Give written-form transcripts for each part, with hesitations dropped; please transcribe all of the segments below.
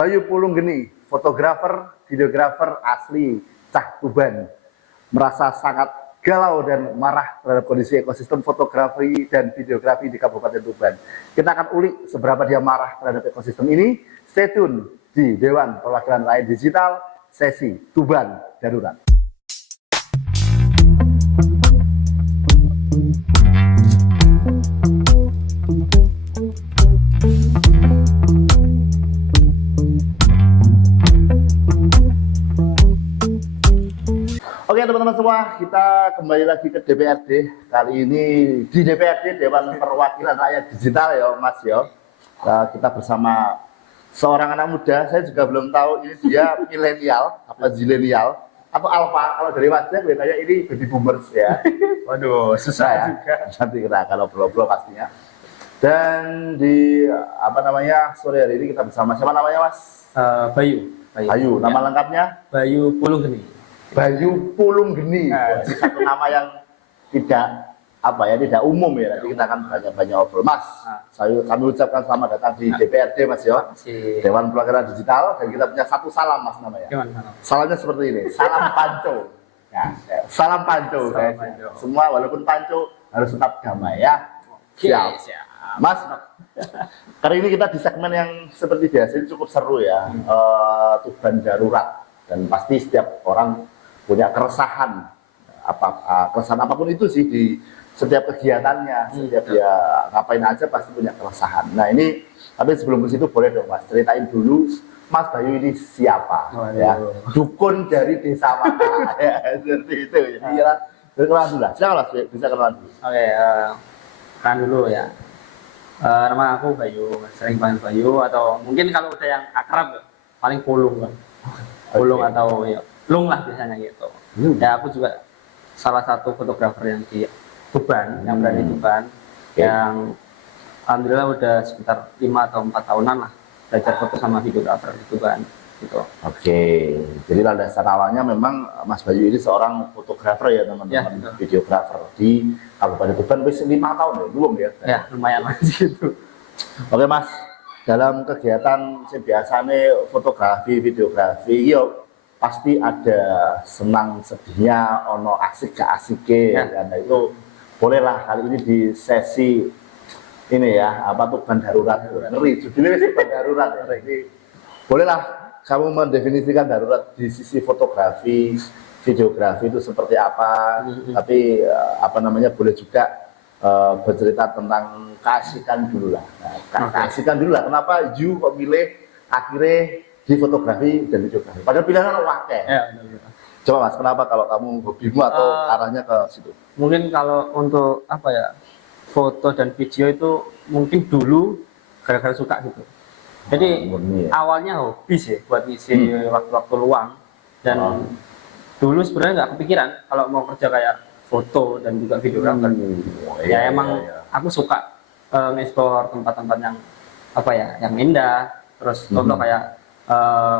Bayu Pulunggeni, fotografer, videografer asli Cah Tuban, merasa sangat galau dan marah terhadap kondisi ekosistem fotografi dan videografi di Kabupaten Tuban. Kita akan ulik seberapa dia marah terhadap ekosistem ini. Stay tune di Dewan Perwakilan Rakyat Digital sesi Tuban Darurat. Oke teman-teman semua, kita kembali lagi ke DPRD. Kali ini di DPRD Dewan Perwakilan Rakyat Digital ya Mas ya. Kita bersama seorang anak muda, saya juga belum tahu ini dia milenial apa zilenial atau alpha. Kalau dari wajah kelihatannya ini baby boomers ya. Waduh, susah ya. juga. Nanti kita akan ngobrol-ngobrol pastinya. Dan di sore hari ini kita bersama siapa namanya Mas? Bayu. Nama lengkapnya? Bayu Pulunggeni. Bayu Pulunggeni, satu nama yang tidak umum ya. Nanti kita akan banyak ngobrol. Mas, kami ucapkan selamat datang di DPRD Mas ya, Dewan Perwakilan Digital, dan kita punya satu salam Mas namanya. Salamnya seperti ini, salam panco. Ya, salam panco guys. Semua walaupun panco harus tetap damai ya. Siap. Mas, kali ini kita di segmen yang seperti biasa ini cukup seru ya, Tuban Darurat, dan pasti setiap orang punya keresahan apapun itu sih di setiap kegiatannya, setiap dia ngapain aja pasti punya keresahan. Nah ini, tapi sebelum ke situ boleh dong Mas ceritain dulu Mas Bayu ini siapa? Ya, dukun dari desa mana? Ya, seperti itu. Jadi ya, kenalan dulu lah. Silakan Mas, bisa kenalan dulu. Oke, kenalan dulu ya. Nama aku Bayu, sering panggil Bayu, atau mungkin kalau udah yang akrab paling Pulung kan. Pulung atau ya Lung lah biasanya gitu. Ya aku juga salah satu fotografer yang di Tuban, yang berada di Tuban, yang alhamdulillah udah sekitar 5 atau 4 tahunan lah belajar foto sama videografer di Tuban gitu. Oke, jadi landasan awalnya memang Mas Bayu ini seorang fotografer ya teman-teman, videografer di Kabupaten Tuban. Wis 5 tahun ya, belum ya? Ya lumayan lah gitu. Oke Mas, dalam kegiatan biasanya fotografi, videografi, yo pasti ada senang sedihnya, ono asik gak asike, karena itu bolehlah kali ini di sesi ini ya, Tuban Darurat, ngeri, judulnya Tuban Darurat ya. Jadi bolehlah kamu mendefinisikan darurat di sisi fotografi, videografi itu seperti apa, tapi boleh juga bercerita tentang keasikan dulu lah. Nah, keasikan dulu lah, kenapa you kok milih akhirnya di fotografi dan videografi? Padahal pilihan wakil. Ya, coba Mas, kenapa kalau kamu hobimu atau arahnya ke situ? Mungkin kalau untuk foto dan video itu mungkin dulu gara-gara suka gitu. Jadi awalnya hobi sih buat ngisi waktu-waktu luang, dan dulu sebenarnya nggak kepikiran kalau mau kerja kayak foto dan juga videografer. Aku suka nge-explore tempat-tempat yang yang indah, terus contoh kayak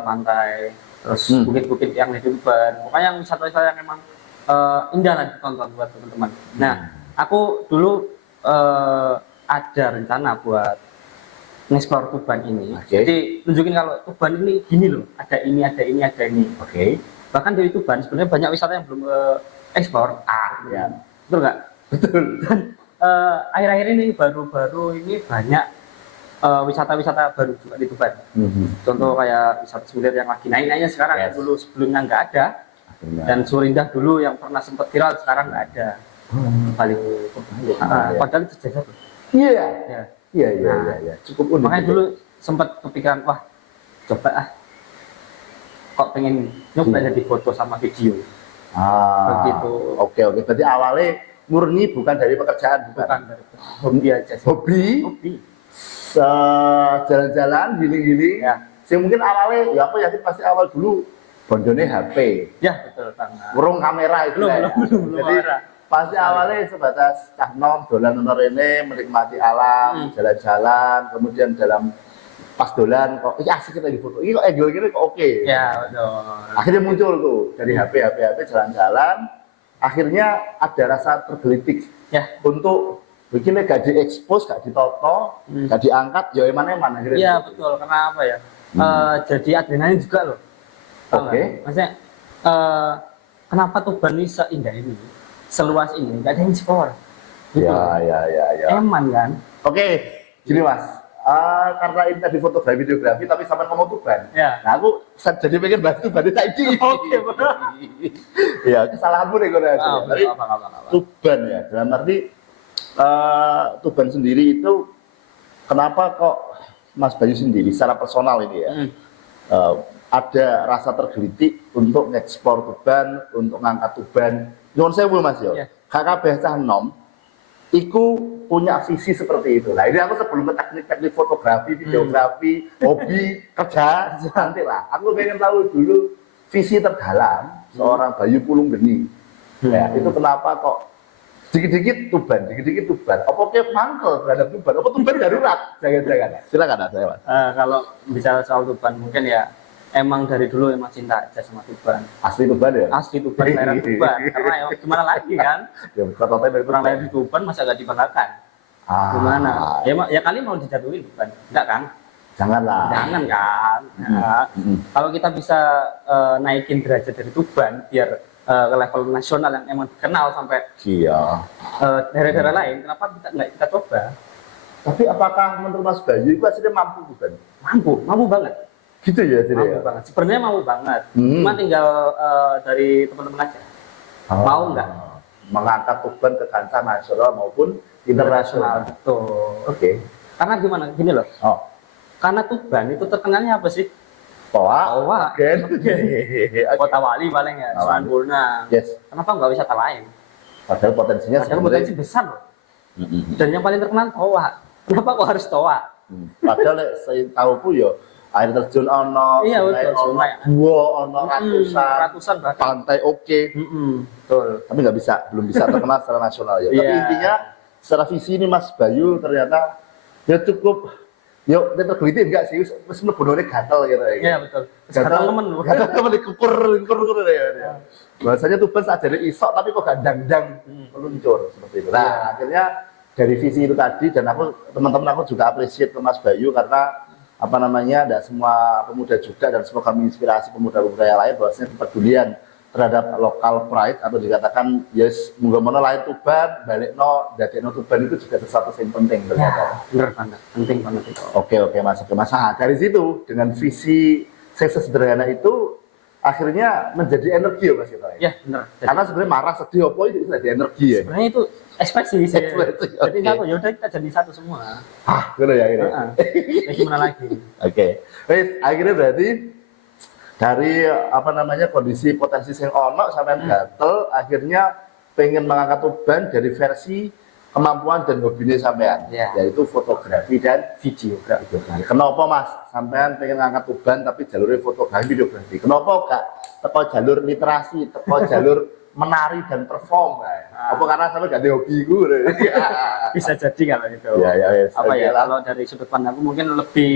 pantai, terus bukit-bukit yang di Tuban, pokoknya yang wisata-wisata yang memang indah lah ditonton buat teman-teman. Nah, aku dulu ada rencana buat nge-explore Tuban ini. Jadi tunjukin kalau Tuban ini gini loh, ada ini. Bahkan dari Tuban sebenarnya banyak wisata yang belum eksplor. Betul nggak? Betul. Dan akhir-akhir ini baru-baru ini banyak wisata-wisata baru juga di Tuban. Contoh kayak wisata Sulir yang lagi naik-naiknya sekarang. Dulu sebelumnya nggak ada. Dan Surindah dulu yang pernah sempat viral sekarang nggak ada. Padahal itu jajar. Iya. Cukup unik. Makanya dulu sempat kepikiran, wah coba kok pengen nyoba jadi foto sama video. Begitu. Oke. Berarti awalnya murni bukan dari pekerjaan, bukan dari hobi aja sih. Hobi. Jalan-jalan, giling-giling. Sih mungkin awalnya, ya aku yakin pasti awal dulu bondone HP. Ya betul banget. Urung kamera itu. Belum. Jadi pasti awalnya sebatas cah nom dolan nonton ini, menikmati alam, jalan-jalan, kemudian dalam pas dolan kok asik kita di foto. Ini kok angle gini kok oke. Ya betul. Akhirnya muncul tuh dari HP jalan-jalan. Akhirnya ada rasa tergelitik untuk bikinnya gak diekspos, gak ditoto, gak diangkat, ya mana akhirnya. Iya betul, karena jadi adrenalin juga loh. Oke. Maksudnya kenapa Tuban ini seindah ini, seluas ini, nggak ada yang explore. Gitu. Ya. Eman kan? Oke, gini Mas. Karena ini tadi fotografi videografi tapi sampai ngomong Tuban. Ya. Nah, aku jadi pengen bahas Tuban itu tadi. Oke, benar. Ya, kesalahanmu nih gue. Tapi Apa. Tuban ya, dalam arti Tuban sendiri itu kenapa kok Mas Bayu sendiri secara personal ini ya ada rasa tergelitik untuk ngeksplor Tuban, untuk ngangkat Tuban. Nyuwun sewu Mas yo. Yeah. KKB cah nom iku punya visi seperti itu. Nah, ini aku sebelum ke teknik fotografi, videografi, hobi, kerja, nanti lah. Aku pengen tahu dulu visi terdalam seorang Bayu Pulunggeni. Ya, itu kenapa kok dikit-dikit Tuban. Apa kayak mangkel terhadap Tuban? Apa Tuban darurat? Jangan. Silakan saya Mas. Kalau bicara soal Tuban mungkin ya emang dari dulu emang cinta aja sama Tuban. Asli Tuban ya? Asli Tuban, daerah Tuban. Karena ya, gimana lagi kan? Ya, kata-kata dari Orang lain di Tuban masa gak dibanggakan? Gimana? Ya kali mau dijatuhin Tuban, enggak kan? Janganlah. Jangan kan? Nah, kalau kita bisa naikin derajat dari Tuban biar ke level nasional yang emang dikenal sampai daerah-daerah lain, kenapa kita coba? Tapi apakah menurut Mas Bayu itu aslinya mampu Tuban? Mampu banget. Gitu ya, Mampu banget. Sebenarnya mampu banget. Cuma tinggal dari teman-teman aja. Mau nggak? Mengangkat Tuban ke kancah nasional maupun internasional. Betul. Oke. Karena gimana? Gini loh. Karena Tuban itu terkenalnya apa sih? Toa. Kota Wali paling ya. Sunan Bonang. Yes. Kenapa nggak wisata lain? Padahal potensi besar loh. Dan yang paling terkenal Toa. Kenapa kok harus Toa? Padahal saya tahu pun ya air terjun ono, iya, sungai gua ono ratusan pantai oke. Betul. Tapi belum bisa terkenal secara nasional ya. Tapi intinya secara visi ini Mas Bayu ternyata ya cukup. Yuk, kita tergelitik enggak sih? Terus menurutnya gatel gitu ya. Iya betul. Gatel temen lu. Gatel temen dikukur ya. Bahasanya Tuban saat jadi isok tapi kok gak dang meluncur seperti itu. Nah, akhirnya dari visi itu tadi dan teman-teman aku juga appreciate ke Mas Bayu karena tidak semua pemuda juga dan semoga menginspirasi pemuda-pemuda yang lain bahwasanya kepedulian terhadap lokal pride atau dikatakan yes moga-moga lain Tuban balikno dadekno Tuban itu juga sesuatu yang penting ternyata. Bener banget, penting banget itu. Oke Mas. Nah, dari situ dengan visi sesederhana itu akhirnya menjadi energi ya Mas kita. Iya, benar. Karena sebenarnya marah sedih apa itu jadi energi ya. Sebenarnya itu ekspresi sih. Jadi satu, yaudah kita jadi satu semua. Gitu ya ini. Ya gimana lagi? Oke. Akhirnya berarti dari kondisi potensi yang ono sampai gatel akhirnya pengen mengangkat Tuban dari versi kemampuan dan hobinya sampean, yaitu fotografi dan videografi. Kenapa Mas sampean pengen ngangkat Tuban tapi jalurnya fotografi videografi? Kenapa gak teko jalur literasi, teko jalur menari dan perform? Apa karena sampai gak ada hobi gue? Bisa jadi kalau itu. Kalau dari sudut pandang aku mungkin lebih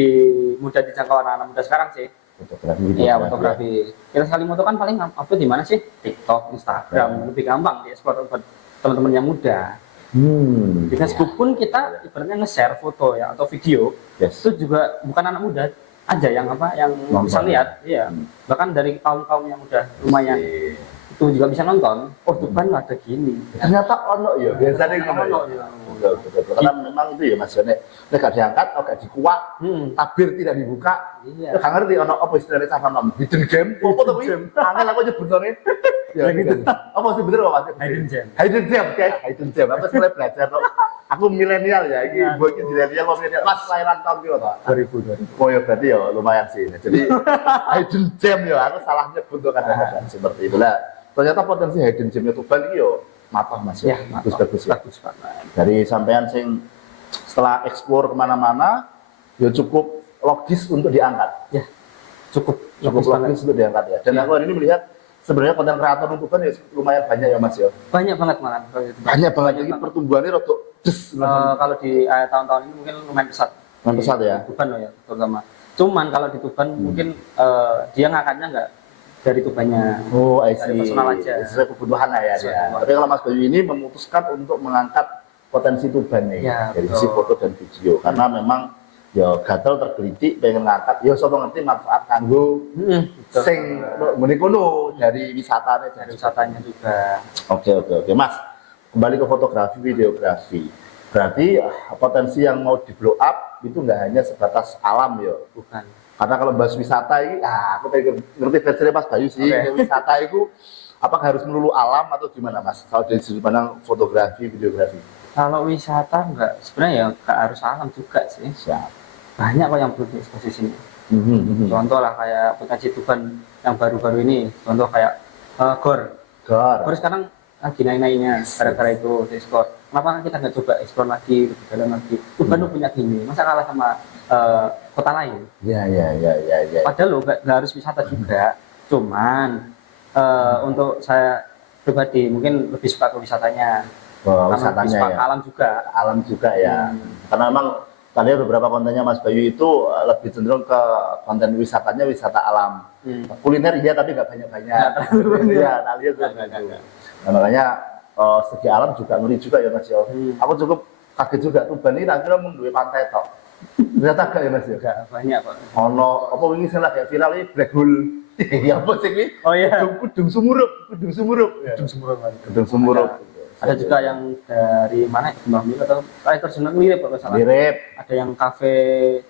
mudah dijangkau anak-anak muda sekarang sih. Fotografi. Kita sekali moto kan paling upload di mana sih? TikTok, Instagram, lebih gampang diekspor buat teman-teman yang muda. Meskipun kita ibaratnya nge-share foto ya atau video, itu juga bukan anak muda aja yang bisa lihat, bahkan dari kaum yang udah lumayan itu juga bisa nonton. Oh Tuban ada gini. Ternyata ono ya, biasanya ono. Karena memang itu ya Mas Yone, gak diangkat, gak dikuak, tabir tidak dibuka. Gak ngerti ono apa istilahnya cara nom hidden game. Apa tuh ini? Angel aku nyebut none. Ya gitu. Apa sih bener Mas? Hidden gem. Apa sih belajar kok? Aku milenial ya, ini buat milenial Mas lahiran tahun piro to? 2000. Oh ya berarti ya lumayan sih. Jadi hidden gem ya, aku salah nyebut kadang-kadang seperti itulah. Ternyata potensi hidden gemnya Tuban ini yo matang Mas ya. Bagus banget. Dari sampean sing setelah eksplor kemana-mana, ya cukup logis untuk diangkat. Ya, cukup logis untuk diangkat ya. Dan aku hari ini melihat sebenarnya konten kreator Tuban ya lumayan banyak ya Mas ya. Banyak banget malah. Banyak banget. Jadi pertumbuhannya rotok des. Kalau di tahun-tahun ini mungkin lumayan pesat. Lumayan pesat ya. Tuban loh ya, terutama. Cuman kalau di Tuban mungkin dia ngangkatnya nggak dari Tubannya. Oh, I see. Dari personal aja. Sesuai kebutuhan lah ya. Tapi kalau Mas Bayu ini memutuskan untuk mengangkat potensi Tuban nih dari sisi foto dan video karena memang ya gatel tergelitik pengen ngangkat ya sopo ngerti manfaat kanggo sing ngene kono dari wisatanya juga. Oke Mas, kembali ke fotografi videografi, berarti potensi yang mau di blow up itu nggak hanya sebatas alam ya, bukan, karena kalau bahas wisata ini aku pengen ngerti versinya Mas Bayu sih. Wisata itu apakah harus melulu alam atau gimana Mas kalau dari sudut pandang fotografi videografi? Kalau wisata enggak, sebenarnya ya enggak harus alam juga sih. Siap. Banyak kok yang perlu dieksposisi sini. Contoh lah kayak potensi Tuban yang baru-baru ini, contoh kayak Gor sekarang lagi naik-naiknya gara-gara itu diekspor. Kenapa kita nggak coba ekspor lagi, lebih dalam lagi? Tuban lu punya gini, masa kalah sama kota lain? Ya. Padahal lo nggak harus wisata juga, cuman untuk saya pribadi mungkin lebih suka ke wisatanya. Wisatanya ya. Alam juga ya. Karena memang tadi beberapa kontennya Mas Bayu itu lebih cenderung ke konten wisatanya, wisata alam. Kuliner iya tapi nggak banyak-banyak. Iya, nah, makanya segi alam juga ngeri juga ya Mas Yo. Aku cukup kaget juga Tuban ini akhirnya menduwe pantai tok. Ternyata gak ya Mas Yo? Gak banyak kok. Ono apa wingi sing lagi viral ini black hole. Ya apa sih ini? Oh iya. Gedung Sumurup. Ada juga yang dari mana ya, Mbak Mil atau air terjun mirip kalau salah. Mirip. Ada yang kafe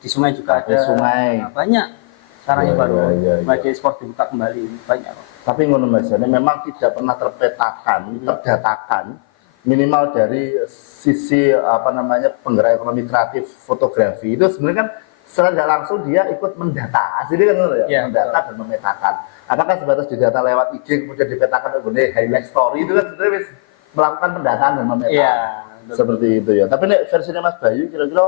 di sungai juga kafe ada. Sungai. Nah, banyak. Caranya baru. Media sport dibuka kembali banyak kok. Tapi ngono Mas, ini memang tidak pernah terpetakan, terdatakan minimal dari sisi penggerak ekonomi kreatif fotografi itu sebenarnya kan secara tidak langsung dia ikut mendata. Aslinya kan ya, mendata dan memetakan. Apakah sebatas di data lewat IG kemudian dipetakan oleh highlight story itu kan sebenarnya melakukan pendataan dan memetakan seperti itu ya. Tapi nih versinya Mas Bayu kira-kira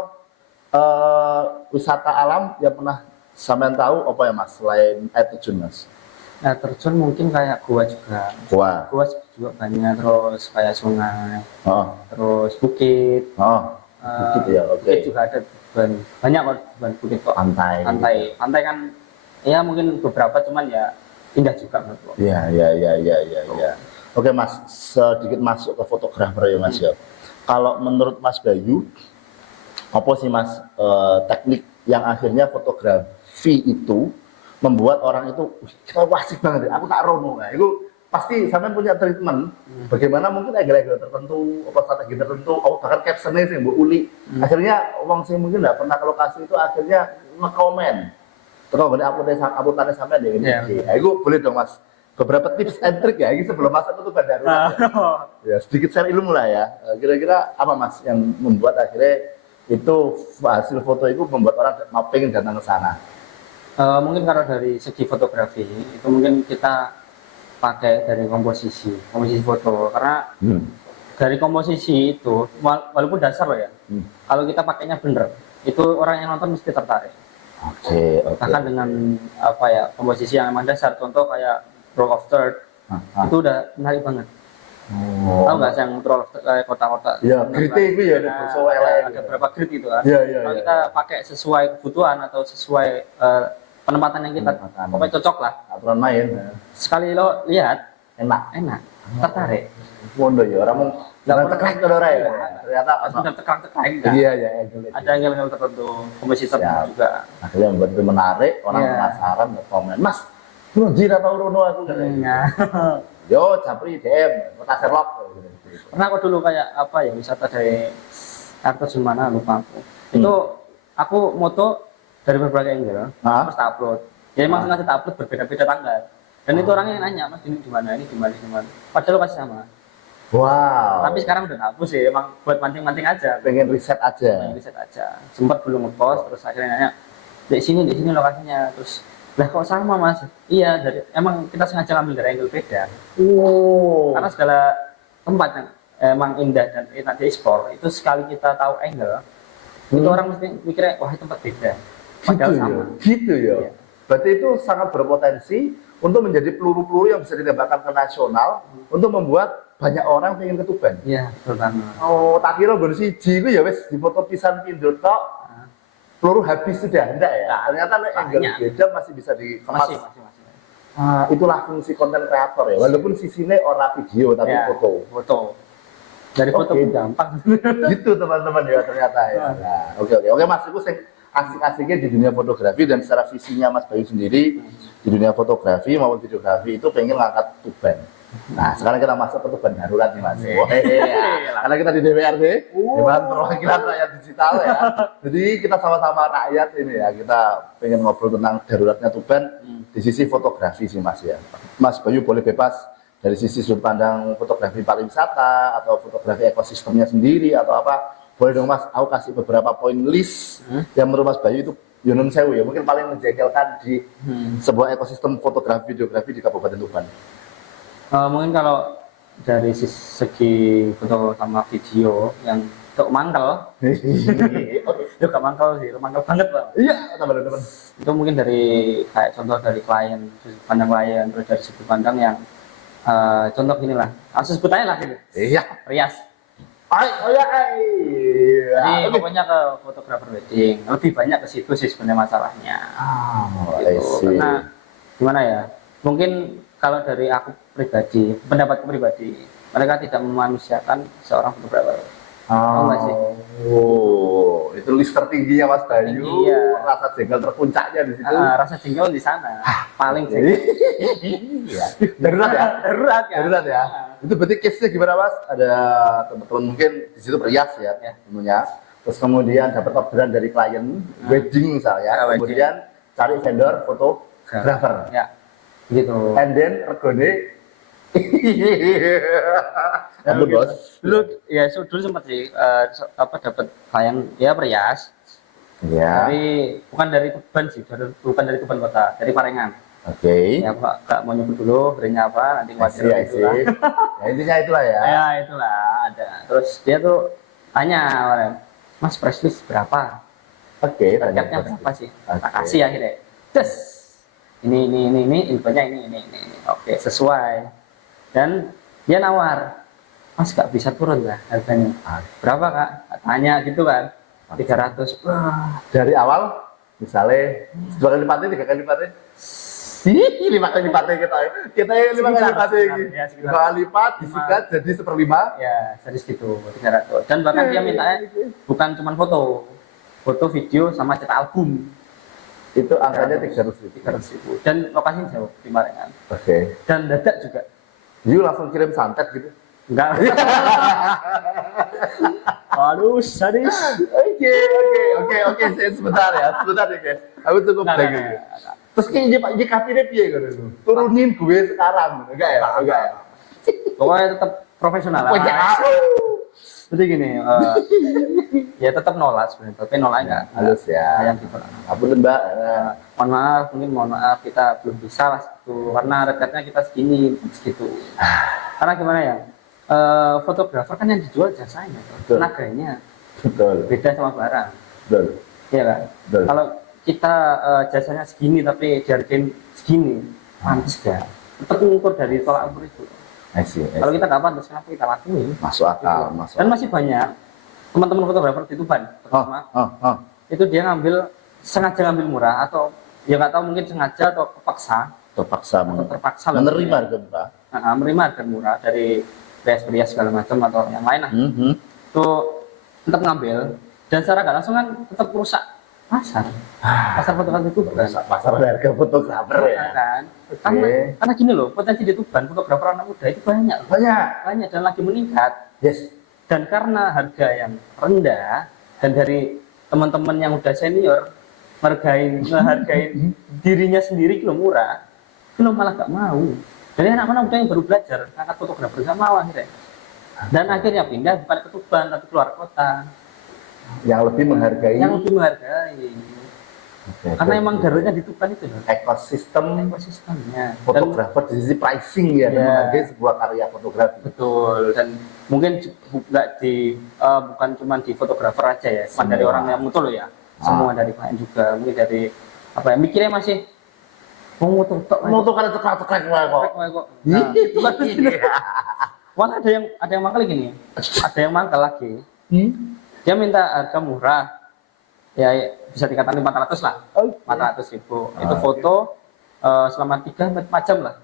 wisata alam yang pernah sampean tahu apa ya Mas selain air terjun Mas? Air terjun mungkin kayak gua juga. Gua juga banyak, terus kayak sungai, terus bukit. Bukit ya, oke. Bukit juga ada banyak bukit kok. Pantai kan ya mungkin beberapa cuman ya indah juga menurut gua. Iya. Oke Mas, sedikit masuk ke fotografer ya Mas ya. Kalau menurut Mas Bayu, apa sih Mas teknik yang akhirnya fotografi itu membuat orang itu asik banget ya, aku tak rono ya. Itu pasti sampean punya treatment bagaimana mungkin angle-angle tertentu, apa strategi tertentu, bahkan captionnya sih mbok uli. Akhirnya orang sih mungkin nggak pernah ke lokasi itu akhirnya nge-komen. Terus aku tanya sampean ya ini. Ya, itu boleh dong Mas. Beberapa tips and trick ya, ini sebelum masuk ke Tuban Darurat ya, sedikit share ilmu lah ya. Kira-kira apa Mas yang membuat akhirnya itu hasil foto itu membuat orang mau pengen datang ke sana? Mungkin kalau dari segi fotografi itu mungkin kita pakai dari komposisi foto, karena dari komposisi itu walaupun dasar loh ya, kalau kita pakainya bener itu orang yang nonton mesti tertarik. Bahkan dengan komposisi yang emang dasar, contoh kayak row of third itu udah menarik banget. Tahu nggak yang row of third kayak kotak-kotak? Ya, grid itu ya ada berapa grid itu kan? Kalau kita pakai sesuai kebutuhan atau sesuai penempatan yang kita pokoknya cocok lah. Aturan main. Sekali lo lihat enak, tertarik. Mondo ya, orang mau nggak terkait orang ya. Ternyata sudah terkait. Iya. Ada angle tertentu, kompositor juga. Akhirnya membuat itu menarik, orang penasaran, komen. Mas, lu jira tau rono aku katanya. Yo, Japri DM, kota Sherlock. Pernah aku dulu kayak wisata dari air terjun mana lupa aku. Itu aku moto dari berbagai angle, terus tak upload. Ya emang sengaja tak upload berbeda-beda tanggal. Dan itu orangnya yang nanya, Mas ini di mana? Padahal lokasi sama. Wow. Tapi sekarang udah hapus sih, emang buat mancing-mancing aja. Pengen riset aja. Sempat belum ngepost, terus akhirnya nanya, di sini lokasinya. Terus, lah kok sama Mas? Iya, emang kita sengaja ambil dari angle beda. Karena segala tempat yang emang indah dan enak diekspor, itu sekali kita tahu angle, itu orang mesti mikirnya, wah itu tempat beda. Padahal sama. Gitu ya. Berarti itu sangat berpotensi untuk menjadi peluru-peluru yang bisa ditembakkan ke nasional untuk membuat banyak orang pengen ke Tuban. Iya, betul banget. Tak kira baru siji itu ya wes di foto pisan pindo tok. Peluru habis sudah enggak ya. Ternyata angle beda masih bisa dikemas. Masih. Itulah fungsi konten kreator ya. Walaupun sisinya orang video tapi foto. Dari foto gampang. Gitu teman-teman ya ternyata ya. Nah, oke Mas, itu asik-asiknya di dunia fotografi dan secara visinya Mas Bayu sendiri di dunia fotografi maupun videografi itu pengen ngangkat tuban. Nah, sekarang kita masuk ke tuban darurat nih Mas. Oh, iya. Karena kita di DPRD, Dewan Perwakilan Rakyat Digital ya. Jadi kita sama-sama rakyat ini ya, kita pengen ngobrol tentang daruratnya tuban di sisi fotografi sih Mas ya. Mas Bayu boleh bebas dari sisi sudut pandang fotografi pariwisata atau fotografi ekosistemnya sendiri atau apa. Boleh dong Mas, aku kasih beberapa poin list yang menurut Mas Bayu itu Yunun Sewu ya, mungkin paling menjengkelkan di sebuah ekosistem fotografi videografi di Kabupaten Tuban. Mungkin kalau dari segi foto sama video yang untuk mangkel, itu gak mangkel sih, mangkel banget Bang. Iya, teman-teman. Itu mungkin dari kayak contoh dari klien, sudut pandang klien, terus dari sudut pandang yang contoh gini lah, aku sebut aja lah gitu. Iya. Rias. Jadi pokoknya ke fotografer wedding, lebih banyak ke situ sih sebenarnya masalahnya. Gitu. Karena gimana ya? Mungkin kalau dari aku pribadi, pendapatku pribadi, mereka tidak memanusiakan seorang fotografer. Itu list tertingginya Mas Bayu. Iya. Rasa jengkel terpuncaknya di situ. Rasa jengkel di sana, paling jengkel. Darurat ya? Darurat ya. Itu berarti case-nya gimana Mas? Ada teman-teman mungkin di situ berias ya, tentunya. Terus kemudian dapat orderan dari klien wedding misalnya, kemudian cari vendor fotografer. Ya, gitu. And then regone bos. Dulu sempat sih dapat klien ya Prias. Ya. Bukan dari Tuban sih, bukan dari Tuban kota, dari Parengan. Oke. Ya Pak mau nyebut dulu brandnya apa, nanti wajar itu lah. Ya intinya itulah ya. Ya itulah ada. Terus dia tuh tanya, Mas price list berapa? Oke. Targetnya berapa sih? Tak kasih akhirnya. Terus ini infonya ini. Oke, sesuai. Dan dia nawar, Mas gak bisa turun lah harganya. Berapa Kak? Tanya gitu kan. 300. Wah. Dari awal misalnya 2 kali lipatnya, 3 kali lipatnya. 5 kali lipatnya kita 5 kali lipatnya lagi. 5 kali lipat disikat jadi 1/5. Ya, jadi segitu 300. Dan bahkan dia mintanya bukan cuma foto, video sama cetak album. Itu angkanya 300.000. Dan lokasinya jauh di Marengan. Oke. Dan dadak juga. You langsung kirim santet gitu? Enggak. Aduh, sadis. Oke. Sebentar ya guys. Aku cukup lagi. Terus kayaknya Pak JKP ini piye gitu? Turunin gue sekarang, enggak ya? Pokoknya tetap profesional lah. Jadi gini, ya tetap nolak sebenarnya, tapi nolaknya enggak halus ya. Yang gitu. Ampun Mbak. Mohon maaf kita belum bisa lah gitu, karena rekatnya kita segitu. Karena gimana ya? Fotografer kan yang dijual jasanya, tenaganya. Betul. Beda sama barang. Betul. Iya kan? Betul. Kalau kita jasanya segini tapi dihargain segini, pantas gak? Tetap mengukur dari tolak ukur itu. Kalau kita nggak pantas, kenapa kita lakuin? Masuk akal, masuk. Dan masih banyak teman-teman fotografer di Tuban, terutama itu dia sengaja ngambil murah atau ya nggak tahu mungkin sengaja atau terpaksa menerima harga murah. Menerima harga murah dari rias-rias segala macam atau yang lain lah. Itu tetap ngambil dan secara nggak langsung kan tetap merusak pasar fotografer itu pasar harga fotografer ya kan. Karena gini loh, potensi di Tuban fotografer anak muda itu banyak dan lagi meningkat. Dan karena harga yang rendah dan dari teman-teman yang udah senior menghargain dirinya sendiri kilo murah, kilo malah gak mau. Jadi anak-anak muda yang baru belajar ngangkat fotografer gak mau akhirnya. Dan akhirnya pindah bukan ke Tuban tapi keluar kota. Yang lebih menghargai. Karena emang daruratnya di Tuban itu ekosistemnya fotografer di sisi pricing ya, dan menghargai sebuah karya fotografi. Betul. Dan mungkin bukan cuma di fotografer aja ya, cuma dari orang yang mutu loh ya, semua dari klien juga, mungkin dari apa ya, mikirnya masih mau moto karena cekrek kok. Malah ada yang mangkal gini, ada yang mangkal lagi. Dia minta harga murah, ya bisa dikatakan 500 lah, 400.000. Itu foto selama 3-4 jam lah.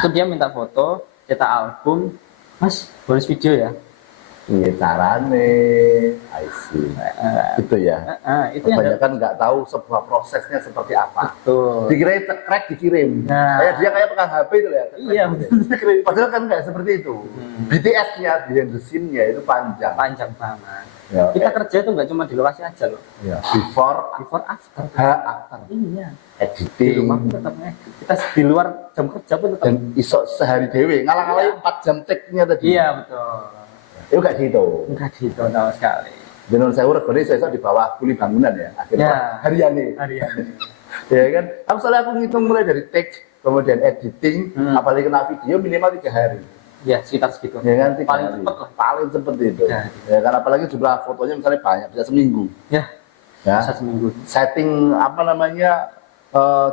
Itu dia minta foto, cetak album, Mas bonus video ya, Iya carane, I see. Itu ya. Itu yang kebanyakan nggak tahu sebuah prosesnya seperti apa. betul. Dikira cekrek dikirim. Nah. Kayak dia kayak pegang HP itu ya. Iya, betul. Padahal kan nggak seperti itu. BTS-nya, behind the scene-nya itu panjang. Panjang banget. Ya, Kita kerja itu nggak cuma di lokasi aja loh. ya. Before, After. after. Iya. Di Editing. rumah pun tetap ngedit. Kita di luar jam kerja pun tetap. Dan iso sehari dewe ngalang-alangi 4 jam take-nya tadi. Iya betul. Itu nggak gitu. Enggak gitu sama sekali. Jenur saya regane saya di bawah kuli bangunan ya. Akhirnya Ya. harian nih. Ya kan? Aku soalnya aku ngitung mulai dari take, kemudian editing, apalagi kena video minimal 3 hari. Ya sekitar segitu. Ya kan? 3 Paling hari. cepet lah. Paling cepet itu. Ya. Ya kan? Apalagi jumlah fotonya misalnya banyak, bisa seminggu. Ya. Ya. Bisa seminggu. Setting apa namanya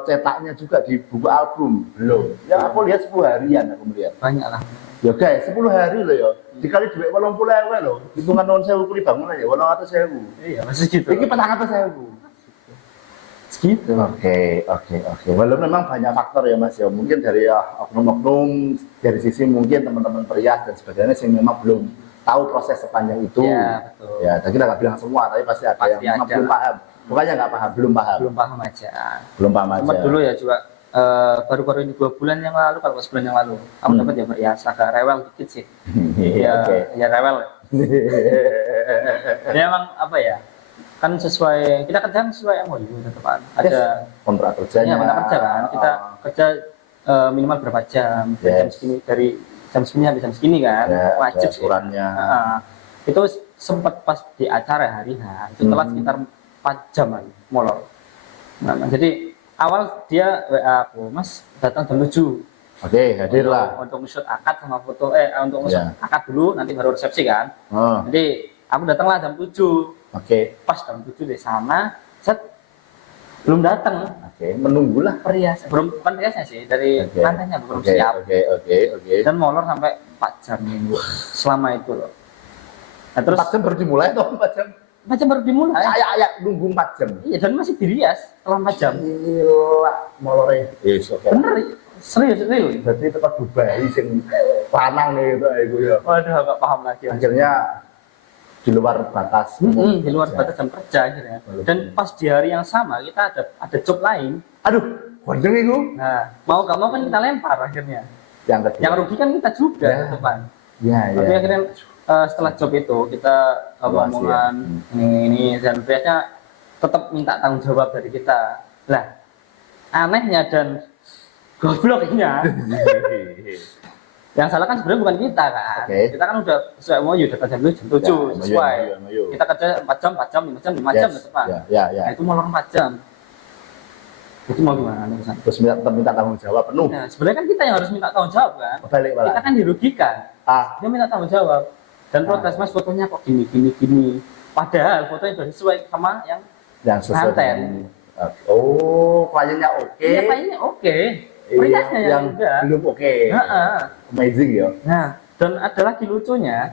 cetaknya juga di buku album belum. Ya aku lihat 10 harian aku melihat. Banyak lah. Ya guys, 10 hari loh ya. Dikali duit 80.000 loh. Hitungan non sewu kuli bangunan ya 800.000. Iya masih gitu. Iki 400.000. Segitu. Oke. Walaupun memang banyak faktor ya Mas ya. Mungkin dari oknum-oknum, dari sisi mungkin teman-teman perias dan sebagainya yang memang belum tahu proses sepanjang itu. Ya betul. Ya, tadi kita nggak bilang semua, tapi pasti ada Pasti yang memang ada. belum paham. Bukannya nggak paham, belum paham. Belum paham aja. Belum paham aja. Cuma dulu ya juga baru-baru ini 2 bulan yang lalu, kalau sebulan yang lalu aku dapat ya agak rewel dikit sih. Ya, Oke. ya rewel. Ya emang apa ya? Kan sesuai kita kerja sesuai MOU tetepan. Ada kontrak kerjanya. ya kontrak kerja kan. Kita kerja minimal berapa jam? Dari jam segini, dari jam segini sampai jam segini kan. Ya, Wajib sih. aturannya. Itu sempat pas di acara hari H itu telat sekitar 4 jaman molor. Nah, jadi awal dia WA aku, Mas datang jam 7. Oke, hadirlah. Untuk shoot akad sama foto, untuk shoot Ya. akad dulu, nanti baru resepsi kan. Oh, Jadi aku datanglah jam 7. oke. Pas jam 7 di sana, set belum datang. Oke, menunggulah. Perias, belum bukan periasnya sih, dari Oke. lantainya belum Oke, siap. oke. Dan molor sampai 4 jam selama itu loh. Nah, terus 4 jam baru dimulai atau 4 jam? 4 jam baru dimulai. Ayak nunggu 4 jam. Iya, dan masih dirias setelah 4 jam. Gila, molore. Yes, oke. Bener, serius. Berarti tetap Dubai sing lanang nih itu aku ya. Waduh, gak paham lagi. Akhirnya di luar batas. Di luar batas jam kerja akhirnya. Dan pas di hari yang sama kita ada job lain. Aduh, gondeng itu. Nah, mau gak mau kan kita lempar akhirnya. Yang kedua. Yang rugi kan kita juga Ya. ke depan. Ya, Tapi ya. akhirnya setelah job itu kita Evaluasi, omongan ini dan biasanya tetap minta tanggung jawab dari kita. Lah, anehnya dan gobloknya yang salah kan sebenarnya bukan kita kan. Oke. Kita kan udah sesuai mau datang jam 7 sesuai. Kita kerja 4 jam, 5 jam ke depan. Ya. Nah, itu molor 4 jam. Itu mau gimana nih, San? Terus minta tanggung jawab penuh. Nah, sebenarnya kan kita yang harus minta tanggung jawab kan. Balik Kita malah. kan dirugikan. Ah, Dia minta tanggung jawab. Dan protes, Mas fotonya kok gini. Padahal fotonya sudah sesuai sama yang sesuai Nganten. dengan- Oh, kliennya oke. iya kayaknya oke. Iya, Periasnya yang enggak. belum oke. Heeh. Amazing ya. Nah, dan ada lagi lucunya.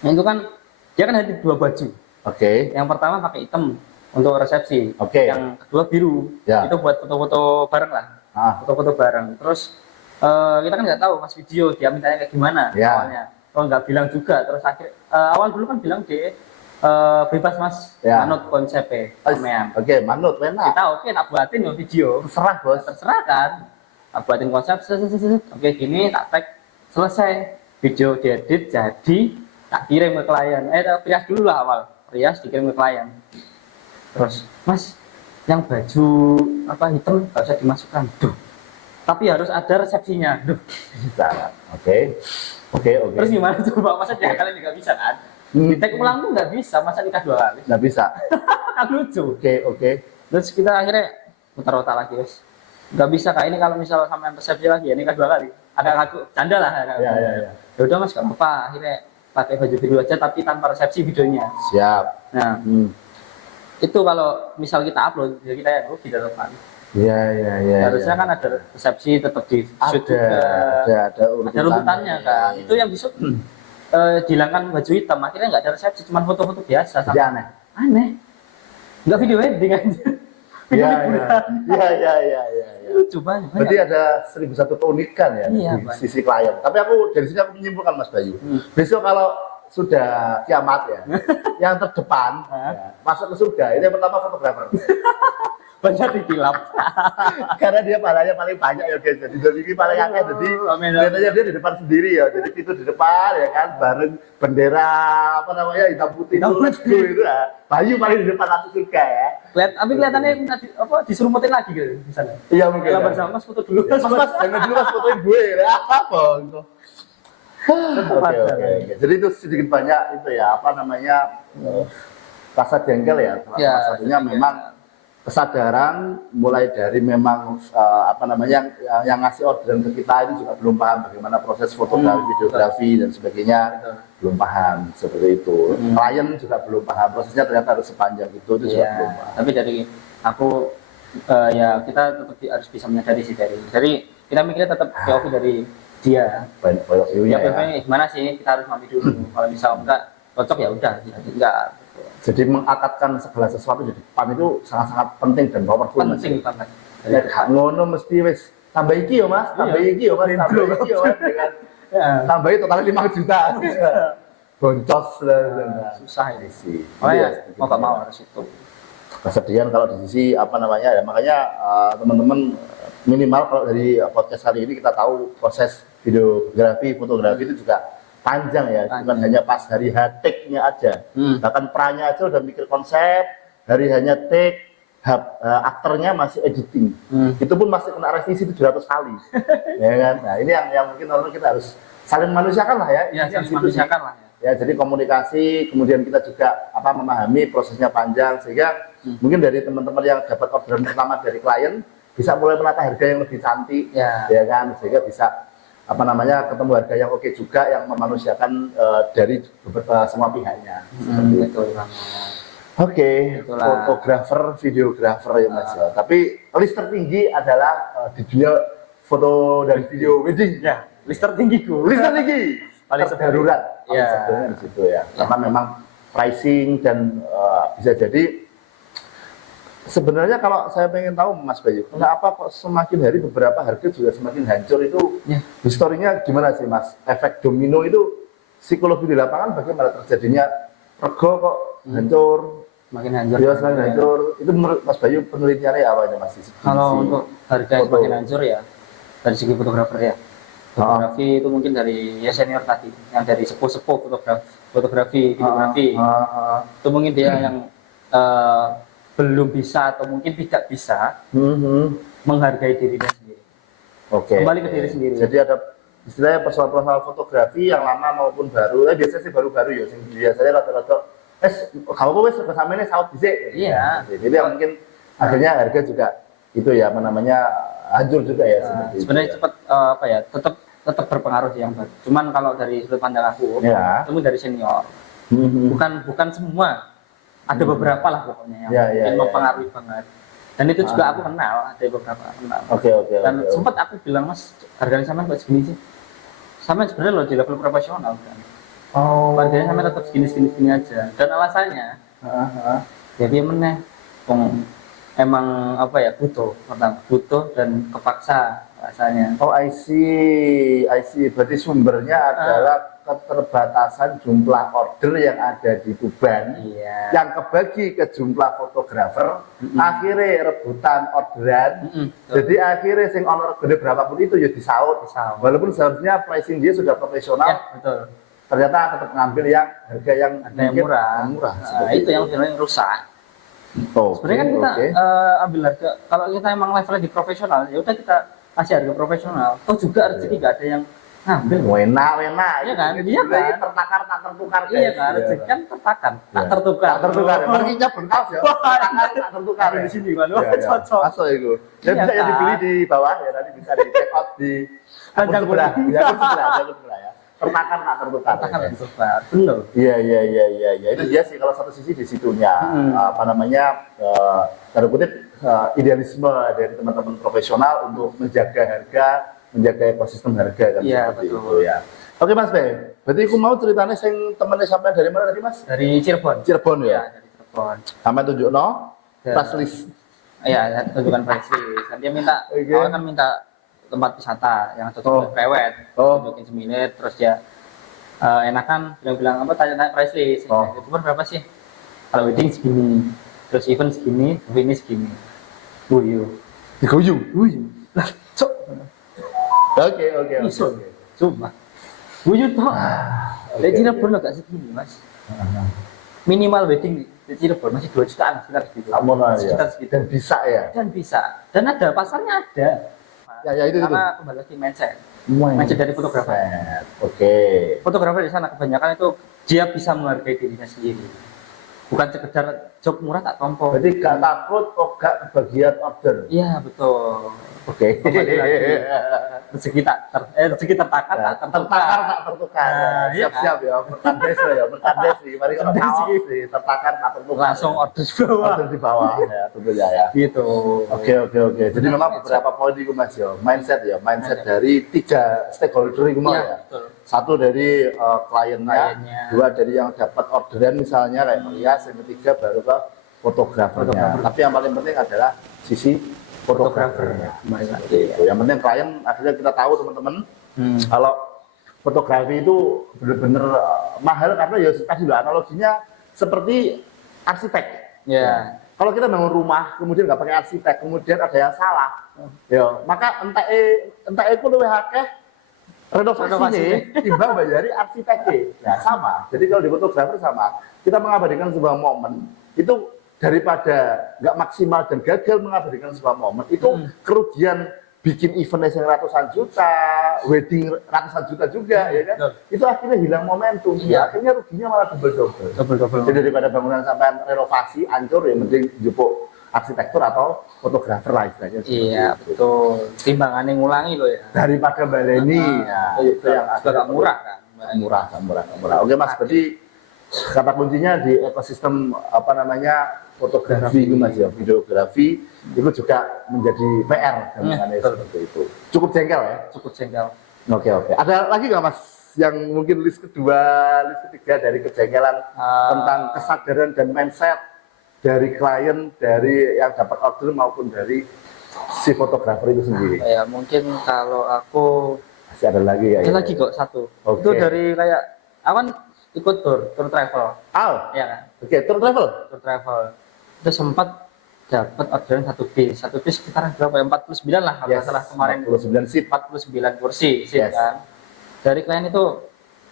Itu kan dia kan ada 2 baju. Oke. Yang pertama pakai hitam untuk resepsi. Oke. Yang kedua biru. Ya. Itu buat foto-foto bareng lah. Ah, Foto-foto bareng. Terus kita kan nggak tahu pas video dia mintanya kayak gimana Ya. awalnya. Oh nggak bilang juga. Terus akhir awal dulu kan bilang dia bebas Mas, Ya. manut konsepnya sampean. Oke, manut enak. Kita oke tak buatin yo video. Terserah, Bos. Terserah kan. Tak buatin konsep. Oke gini tak tag selesai. Video diedit jadi tak kirim ke klien. Rias dulu lah awal. Rias dikirim ke klien. Terus, Mas, yang baju apa hitam nggak usah dimasukkan. Duh. Tapi harus ada resepsinya. Duh. Bisa. Oke. Terus gimana coba? Masa 3 kali nggak bisa kan? Di tag ulang tuh nggak bisa. Masa nikah 2 kali? Nggak bisa. Kan lucu. Oke. Terus kita akhirnya muter-otak lagi, guys. Nggak bisa kak ini kalau misal sampai resepsi lagi ya nikah 2 kali. Agak ngaku canda lah. Ya. Ya udah Mas, nggak apa-apa. Akhirnya pakai baju biru aja tapi tanpa resepsi videonya. Siap. Nah, itu kalau misal kita upload, ya kita yang rugi depan. Iya. Harusnya kan ada resepsi tetap di shoot juga. Ada Ada runtutannya kan. Itu yang bisa dihilangkan baju hitam. Akhirnya nggak ada resepsi, cuma foto-foto biasa. Jadi aneh. Aneh. Nggak video wedding aja. Video liburan. Iya. Lucu banget. Berarti ada 1001 keunikan ya Iya, di Pak. sisi klien. Tapi aku dari sini aku menyimpulkan Mas Bayu. Besok kalau sudah kiamat ya, yang terdepan ya, masuk ke surga itu yang pertama fotografer. Banyak ditilap. Karena dia palanya paling banyak ya guys. Jadi ini paling akeh, jadi kelihatannya dia di depan sendiri ya. Jadi itu di depan ya kan, bareng bendera apa namanya hitam putih itu ya. Bayu paling di depan langsung surga ya. Tapi kelihatannya apa disuruh motin lagi gitu di sana. Iya mungkin. Kalau bersama Mas foto dulu. Mas jangan dulu Mas fotoin gue ya. Apa gitu. Oke. Jadi itu sedikit banyak itu ya apa namanya rasa jengkel ya. Salah satunya memang kesadaran mulai dari memang apa namanya yang ngasih orderan ke kita ini juga belum paham bagaimana proses fotografi, videografi dan sebagainya, belum paham seperti itu. Klien juga belum paham prosesnya ternyata harus sepanjang itu juga belum paham. Tapi dari aku ya kita tetap harus bisa menyadari sih dari kita mikirnya tetap POV dari dia. Gimana sih kita harus mami dulu. Kalau misal enggak cocok ya udah, enggak. Jadi mengakatkan segala sesuatu di depan itu sangat-sangat penting dan powerful. Penting banget. Ya ngono mesti wis tambah iki yo Mas, tambah iki yo Mas, tambah iki yo Mas dengan tambahi total 5 juta. Boncos lah. Susah ini sih. Oh ya, mau gak mau harus itu. Kesedihan kalau di sisi apa namanya ya, makanya teman-teman minimal kalau dari podcast kali ini kita tahu proses videografi, fotografi itu juga panjang ya, bukan hanya pas hari take-nya aja, bahkan pra-nya aja udah mikir konsep, hari hanya take, aktornya masih editing, itu pun masih kena revisi 700 kali, ya kan? Nah ini yang mungkin orang kita harus saling manusiakan lah ya, saling manusiakan lah ya. Jadi komunikasi, kemudian kita juga apa memahami prosesnya panjang sehingga mungkin dari teman-teman yang dapat orderan pertama dari klien bisa mulai menata harga yang lebih cantik, ya kan, sehingga bisa apa namanya ketemu harga yang oke juga yang memanusiakan dari semua pihaknya. Betul banget. Oke, fotografer, videografer ya Mas. Tapi list tertinggi adalah di dunia foto dan video wedding. Ya, list tertinggiku. List tertinggi. Paling darurat. Ya. Di situ ya. Karena memang pricing dan bisa jadi sebenarnya kalau saya pengen tahu Mas Bayu, kenapa kok semakin hari beberapa harga juga semakin hancur itu? Historinya gimana sih Mas? Efek domino itu psikologi di lapangan bagaimana terjadinya rego kok hancur? Makin hancur. Ya, semakin hancur. Itu menurut Mas Bayu penelitiannya apa ya Mas? Kalau untuk harga yang semakin hancur ya dari segi fotografer ya. Fotografi itu mungkin dari ya senior tadi, yang dari sepuh-sepuh fotografi, videografi. Itu mungkin dia yang belum bisa atau mungkin tidak bisa menghargai dirinya sendiri. Kembali ke diri sendiri. Jadi ada istilahnya persoalan fotografi yang lama maupun baru. Biasanya sih baru-baru ya. Biasanya rata-rata kalau wes kesamanya saut dhisik. Iya. Jadi yang mungkin akhirnya harga juga itu ya apa namanya hancur juga ya. Sebenarnya cepat apa ya tetap berpengaruh sih yang baru. Cuman kalau dari sudut pandang aku, itu dari senior. Bukan semua. Ada beberapa lah pokoknya yang mempengaruhi banget. Dan itu juga aku kenal, ada beberapa kenal. Dan sempat aku bilang Mas, harganya sama nggak segini sih? Sama sebenarnya loh di level profesional kan. Harganya sama tetap segini aja. Dan alasannya, ya dia meneh, emang apa ya butuh dan kepaksa rasanya. I see. Berarti sumbernya adalah keterbatasan jumlah order yang ada di Tuban, yang kebagi ke jumlah fotografer, akhirnya rebutan orderan, jadi akhirnya sing honor gede berapapun itu ya disaut. Walaupun seharusnya pricing dia sudah profesional, ternyata tetap ngambil yang harga yang murah. Nah, itu yang sebenarnya rusak. Sebenarnya kan kita ambil harga, kalau kita emang levelnya di profesional, ya udah kita kasih harga profesional. Toh juga rezeki nggak ada yang ngambil. Enak. Iya kan? Tertakar tak tertukar. Iya kan? Rezeki kan tertakar, tak tertukar. Marginya bengkal ya. Tak tertukar di sini kan. Cocok. Masuk itu. Ya bisa ya dibeli di bawah ya, nanti bisa di check out di Panjang sebelah. Ya ya. Tertakar tak tertukar. Benar. Iya. Itu dia sih kalau satu sisi di situnya apa namanya tanda kutip idealisme dari teman-teman profesional untuk menjaga harga, menjaga ekosistem harga kan seperti itu ya. Oke Mas Be, berarti aku mau ceritanya sing temennya sampai dari mana tadi Mas? Dari Cirebon. Cirebon ya. Dari Cirebon. Sampai tunjukno price list. Iya, tunjukkan price list. Dan dia minta, awalnya kan minta tempat wisata yang cocok prewed, tunjukin seminit, terus dia enakan bilang apa tanya price list. Itu kan berapa sih? Kalau wedding segini, terus event segini, ini segini. Diguyung. Lah, cok. Oke. Coba. Guyu toh. Di Cirebon gak segini, Mas. Minimal wedding di Cirebon masih 2 jutaan sekitar gitu. Sekitar segitu. Dan bisa. Dan ada pasarnya ada. Ya itu. Karena kembali lagi mindset dari fotografer. Oke. Fotografer di sana kebanyakan itu dia bisa menghargai dirinya sendiri. Bukan sekedar job murah tak tompo. Berarti gak takut kok gak kebagian order. Iya betul. Oke. Rezeki tertakar tak tertukar. Siap ya. Bertandes ya. Mari kalau kaos sih tertakar tak tertukar. Langsung order di bawah ya, tentunya ya. Gitu. Oke. Jadi memang beberapa poin itu Mas ya. Mindset dari 3 stakeholder itu ya. Satu dari kliennya, 2 dari yang dapat orderan misalnya kayak Merias, yang ketiga baru ke fotografernya. Tapi yang paling penting adalah sisi fotografernya. Yang penting klien akhirnya kita tahu teman-teman kalau fotografi itu benar-benar mahal karena ya tadi lah analoginya seperti arsitek. Ya. Kalau kita bangun rumah kemudian nggak pakai arsitek, kemudian ada yang salah, ya maka entah itu lebih akeh renovasi timbang bayari arsitek. Nah sama. Jadi kalau di fotografer sama. Kita mengabadikan sebuah momen itu daripada nggak maksimal dan gagal mengabadikan sebuah momen itu kerugian bikin event yang ratusan juta, wedding ratusan juta juga, ya kan? Itu akhirnya hilang momentum, ya akhirnya ruginya malah double. Jadi daripada bangunan sampai renovasi hancur, ya mending jupuk arsitektur atau fotografer lah istilahnya. Iya betul. Timbangannya ngulangi loh ya. Daripada baleni, itu yang agak murah kan? Murah. Oke Mas, berarti kata kuncinya di ekosistem fotografi itu Mas ya, videografi itu juga menjadi PR mengenai seperti itu. Cukup jengkel ya? Cukup jengkel. Oke. Ada lagi nggak Mas yang mungkin list kedua, list ketiga dari kejengkelan tentang kesadaran dan mindset dari klien, dari yang dapat order maupun dari si fotografer itu sendiri? Ya mungkin kalau aku masih ada lagi ya? Ada lagi kok satu. Okay. Itu dari kayak awan ikut tour travel. Ya kan? Oke, tour travel. Itu sempat dapat orderan satu bis sekitaran berapa ya? 49 lah kalau nggak salah kemarin. 49 seat. 49 kursi kan. Dari klien itu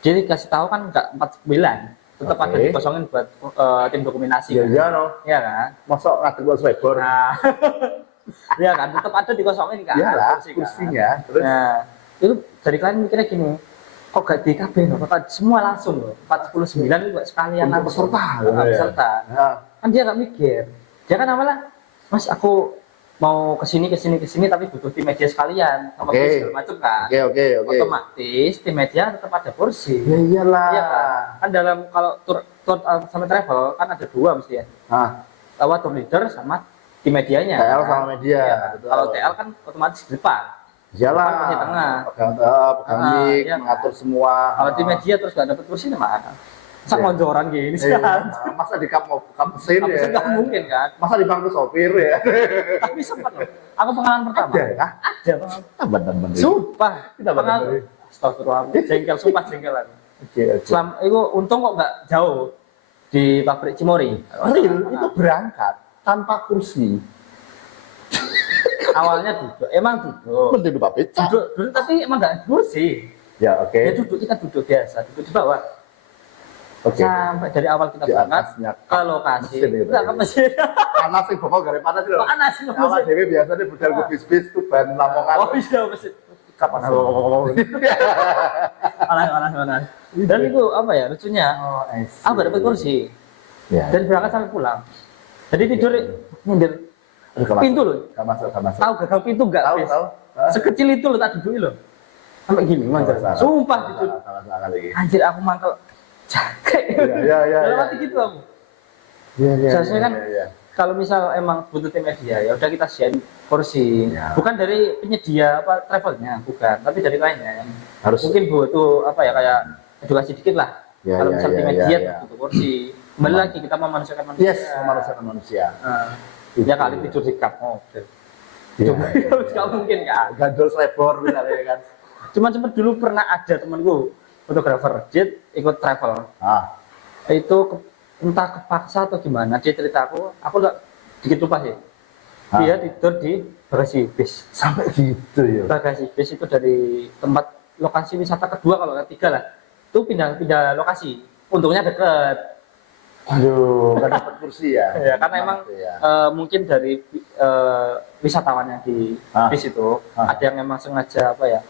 dia dikasih tahu kan nggak 49, tetap ada dikosongin buat tim dokumentasi. Iya kan? Masuk ngadep Swebor. Nah. Iya kan, tetap ada dikosongin kan. Iyalah, kursinya. Terus itu dari klien mikirnya gini, kok gak di KB semua langsung loh, 49 juga sekalian peserta. Kan dia gak mikir, dia kan awalnya Mas aku mau kesini tapi butuh tim media sekalian sama segala macam kan. Oke. Otomatis tim media tetap ada kursi. Ya iyalah. Iya kan dalam kalau tour sama travel kan ada 2 mesti ya. Tour leader sama tim medianya. TL sama media. Ya, kalau TL kan otomatis di depan. Iyalah, di tengah, pegang mic, mengatur semua. Kalau di media terus nggak dapat kursi mana? Masa ngonjoran gini sih? Masa di kap mesin ya? Nggak mungkin kan? Masa di bangku sopir ya? Tapi sempat loh. Aku pengalaman pertama. Ada bener. Sumpah. Kita bener. Astagfirullahaladzim. Jengkel, sumpah jengkelan. Selama itu untung kok nggak jauh di pabrik Cimory. Real itu berangkat tanpa kursi. Awalnya emang duduk. Mending Pak Beca. Duduk tapi emang nggak kursi. Ya oke. Ya kita duduk biasa, duduk di bawah. Sampai dari awal kita berangkat ke lokasi. Enggak ke mesin. Panas sih pokok gara panas sih. Panas sih. Awal dewe biasanya budal ke bis tuh ban Lamongan. Oh iya mesin. Kapan? Panas. Dan itu apa ya lucunya? Aku dapat kursi. Dan berangkat sampai pulang. Jadi tidur nyindir pintu loh. Gak masuk. Tahu gagal pintu enggak? Tahu. Sekecil itu loh tak duduki loh. Sampai gini manjur. Sumpah gitu. Anjir aku mangkel. Ya. Dalam hati gitu aku. Iya. Seharusnya kan kalau misal emang butuh tim media ya udah kita siapin kursi. Bukan dari penyedia apa travelnya, bukan, tapi dari kliennya. Harus mungkin butuh apa ya kayak edukasi dikit lah. Kalau misal tim media butuh kursi. Kembali lagi kita memanusiakan manusia. Memanusiakan manusia. Ya kali tidur di kap mobil. Gak mungkin kan. Gandol selebor misalnya kan. Cuma dulu pernah ada temanku fotografer, dia ikut travel. Itu entah kepaksa atau gimana, dia cerita aku nggak dikit lupa sih. Dia tidur di bagasi bis. Sampai gitu ya. Bagasi bis itu dari tempat lokasi wisata kedua kalau ketiga lah. Itu pindah lokasi. Untungnya deket. Aduh, kan dapat kursi ya. Ya, karena emang mungkin dari wisatawannya di bis itu ada yang memang sengaja apa ya,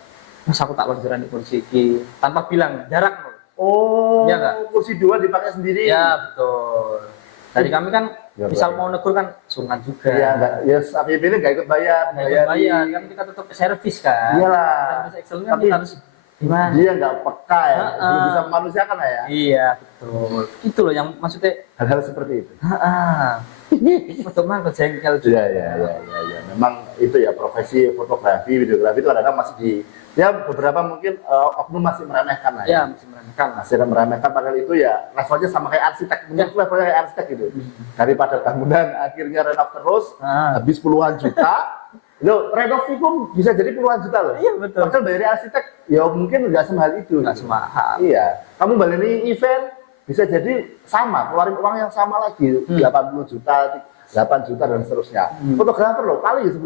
mas aku tak lonjoran di kursi ini tanpa bilang jarak loh. Oh, ya, kursi 2 dipakai sendiri. Ya betul. Dari kami kan misal mau negur kan sungkan juga. Iya, enggak. Ya, APBD ini nggak ikut bayar. Bayar kan kita tetap servis kan. Iyalah. Servis Excel-nya kita harus gimana? Dia nggak peka ya, belum bisa memanusiakan ya. Iya betul. Itu loh yang maksudnya hal-hal seperti itu. Untuk mangkok jengkel. Iya. Memang itu ya profesi fotografi, videografi itu kadang-kadang masih di ya beberapa mungkin oknum masih meremehkan lah. Ya masih meremehkan. Masih meremehkan padahal itu ya levelnya sama kayak arsitek, menurut levelnya kayak arsitek gitu. Daripada bangunan akhirnya renov terus, habis puluhan juta. Loh, renov itu bisa jadi puluhan juta loh. Iya betul. Padahal dari arsitek ya mungkin nggak semahal itu. Nggak semahal. Iya. Kamu balik ini event bisa jadi sama, keluarin uang yang sama lagi, 80 juta, 8 juta dan seterusnya. Fotografer loh, kali 10%